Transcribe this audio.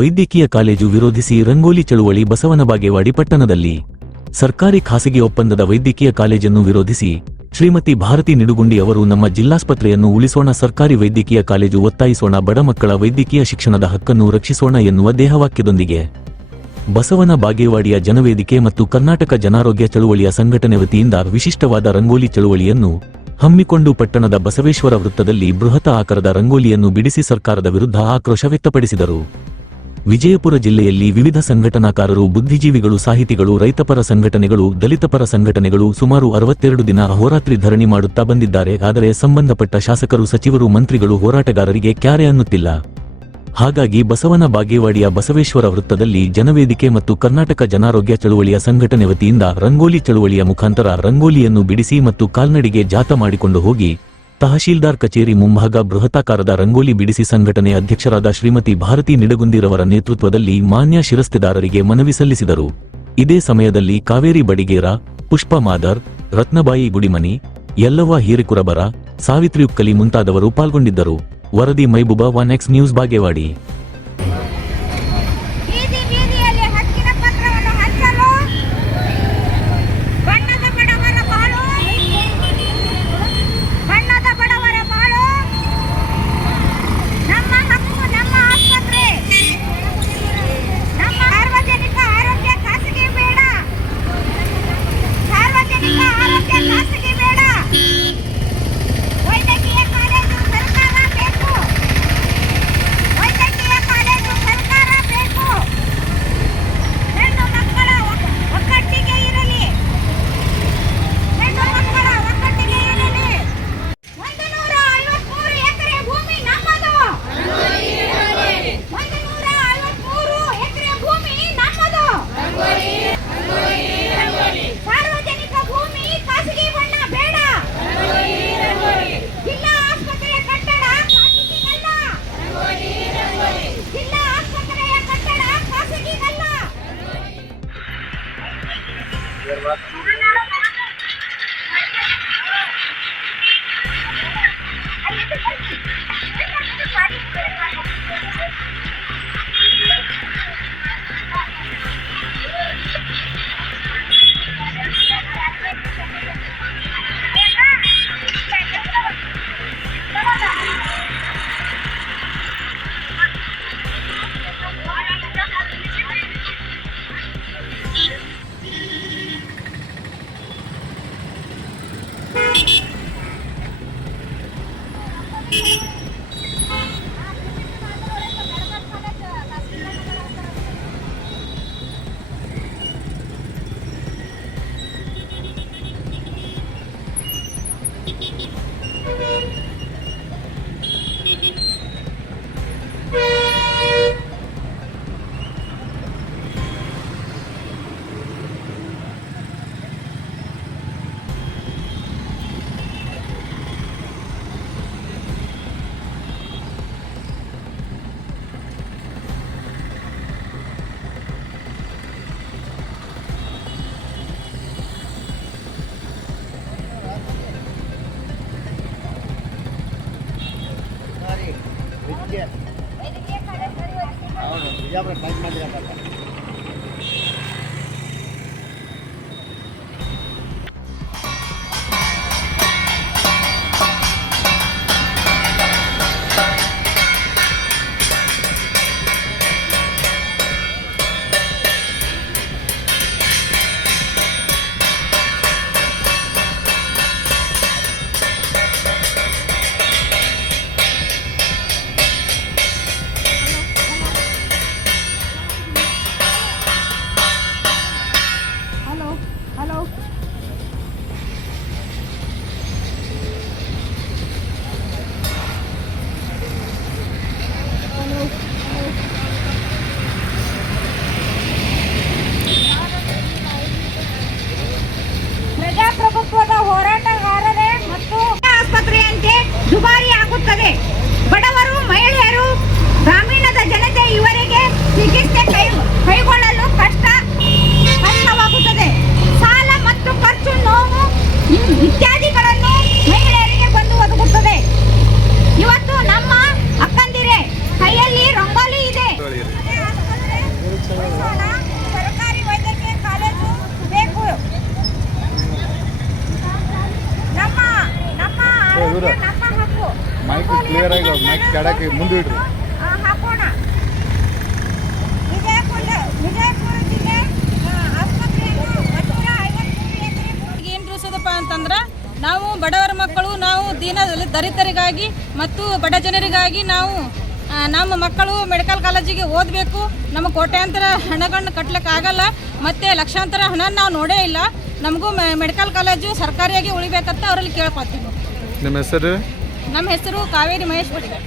ವೈದ್ಯಕೀಯ ಕಾಲೇಜು ವಿರೋಧಿಸಿ ರಂಗೋಲಿ ಚಳುವಳಿ ಬಸವನ ಬಾಗೇವಾಡಿ ಪಟ್ಟಣದಲ್ಲಿ ಸರ್ಕಾರಿ ಖಾಸಗಿ ಒಪ್ಪಂದದ ವೈದ್ಯಕೀಯ ಕಾಲೇಜನ್ನು ವಿರೋಧಿಸಿ ಶ್ರೀಮತಿ ಭಾರತಿ ನಿಡುಗುಂಡಿ ಅವರು ನಮ್ಮ ಜಿಲ್ಲಾಸ್ಪತ್ರೆಯನ್ನು ಉಳಿಸೋಣ, ಸರ್ಕಾರಿ ವೈದ್ಯಕೀಯ ಕಾಲೇಜು ಒತ್ತಾಯಿಸೋಣ, ಬಡ ಮಕ್ಕಳ ವೈದ್ಯಕೀಯ ಶಿಕ್ಷಣದ ಹಕ್ಕನ್ನು ರಕ್ಷಿಸೋಣ ಎನ್ನುವ ದೇಹವಾಕ್ಯದೊಂದಿಗೆ ಬಸವನ ಬಾಗೇವಾಡಿಯ ಜನವೇದಿಕೆ ಮತ್ತು ಕರ್ನಾಟಕ ಜನಾರೋಗ್ಯ ಚಳುವಳಿಯ ಸಂಘಟನೆ ವತಿಯಿಂದ ವಿಶಿಷ್ಟವಾದ ರಂಗೋಲಿ ಚಳುವಳಿಯನ್ನು ಹಮ್ಮಿಕೊಂಡು ಪಟ್ಟಣದ ಬಸವೇಶ್ವರ ವೃತ್ತದಲ್ಲಿ ಬೃಹತ್ ಆಕಾರದ ರಂಗೋಲಿಯನ್ನು ಬಿಡಿಸಿ ಸರ್ಕಾರದ ವಿರುದ್ಧ ಆಕ್ರೋಶ ವ್ಯಕ್ತಪಡಿಸಿದರು. ವಿಜಯಪುರ ಜಿಲ್ಲೆಯಲ್ಲಿ ವಿವಿಧ ಸಂಘಟನಾಕಾರರು, ಬುದ್ಧಿಜೀವಿಗಳು, ಸಾಹಿತಿಗಳು, ರೈತಪರ ಸಂಘಟನೆಗಳು, ದಲಿತಪರ ಸಂಘಟನೆಗಳು ಸುಮಾರು 62 ದಿನ ಅಹೋರಾತ್ರಿ ಧರಣಿ ಮಾಡುತ್ತಾ ಬಂದಿದ್ದಾರೆ. ಆದರೆ ಸಂಬಂಧಪಟ್ಟ ಶಾಸಕರು, ಸಚಿವರು, ಮಂತ್ರಿಗಳು ಹೋರಾಟಗಾರರಿಗೆ ಕ್ಯಾರೆ ಅನ್ನುತ್ತಿಲ್ಲ. ಹಾಗಾಗಿ ಬಸವನ ಬಾಗೇವಾಡಿಯ ಬಸವೇಶ್ವರ ವೃತ್ತದಲ್ಲಿ ಜನವೇದಿಕೆ ಮತ್ತು ಕರ್ನಾಟಕ ಜನಾರೋಗ್ಯ ಚಳುವಳಿಯ ಸಂಘಟನೆ ವತಿಯಿಂದ ರಂಗೋಲಿ ಚಳುವಳಿಯ ಮುಖಾಂತರ ರಂಗೋಲಿಯನ್ನು ಬಿಡಿಸಿ ಮತ್ತು ಕಾಲ್ನಡಿಗೆ ಜಾಥಾ ಮಾಡಿಕೊಂಡು ಹೋಗಿ ತಹಶೀಲ್ದಾರ್ ಕಚೇರಿ ಮುಂಭಾಗ ಬೃಹತಾಕಾರದ ರಂಗೋಲಿ ಬಿಡಿಸಿ ಸಂಘಟನೆ ಅಧ್ಯಕ್ಷರಾದ ಶ್ರೀಮತಿ ಭಾರತಿ ನಿಡಗುಂದಿರವರ ನೇತೃತ್ವದಲ್ಲಿ ಮಾನ್ಯ ಶಿರಸ್ತೆದಾರರಿಗೆ ಮನವಿ ಸಲ್ಲಿಸಿದರು. ಇದೇ ಸಮಯದಲ್ಲಿ ಕಾವೇರಿ ಬಡಿಗೇರ, ಪುಷ್ಪ ಮಾದರ್, ರತ್ನಬಾಯಿ ಗುಡಿಮನಿ, ಯಲ್ಲವ್ವ ಹಿರೇಕುರಬರ, ಸಾವಿತ್ರಿ ಉಕ್ಕಲಿ ಮುಂತಾದವರು ಪಾಲ್ಗೊಂಡಿದ್ದರು. ವರದಿ Maibooba, 1X news, Bagewadi. Mic ಕೆಡಕ್ಕೆ ಮುಂದಿಡ್ರಿ. ಹಾಕೋಣ. ವಿಜಯಪುರ ಜಿಲ್ಲೆ ಆಸ್ಪತ್ರೆಯನ್ನು 153 ಎಕರೆ ಏನು ತಿಳಿಸೋದಪ್ಪ ಅಂತಂದ್ರೆ ನಾವು ಬಡವರ ಮಕ್ಕಳು, ನಾವು ದಲಿತರಿಗಾಗಿ ಮತ್ತು ಬಡ ಜನರಿಗಾಗಿ ನಾವು ನಮ್ಮ ಮಕ್ಕಳು ಮೆಡಿಕಲ್ ಕಾಲೇಜಿಗೆ ಓದಬೇಕು. ನಮ್ಮ ಕೋಟ್ಯಾಂತರ ಹಣಗಳನ್ನು ಕಟ್ಟಲಿಕ್ಕೆ ಆಗಲ್ಲ, ಮತ್ತು ಲಕ್ಷಾಂತರ ಹಣ ನಾವು ನೋಡೇ ಇಲ್ಲ. ನಮಗೂ ಮೆಡಿಕಲ್ ಕಾಲೇಜು ಸರ್ಕಾರಿಯಾಗಿ ಉಳಿಬೇಕಂತ ಅವರಲ್ಲಿ ಕೇಳ್ಕೊತೀವಿ. ನಿಮ್ಮ ಹೆಸರು? ನಮ್ಮ ಹೆಸರು ಕಾವೇರಿ ಮಹೇಶ್ ಬಡಿಗರ್.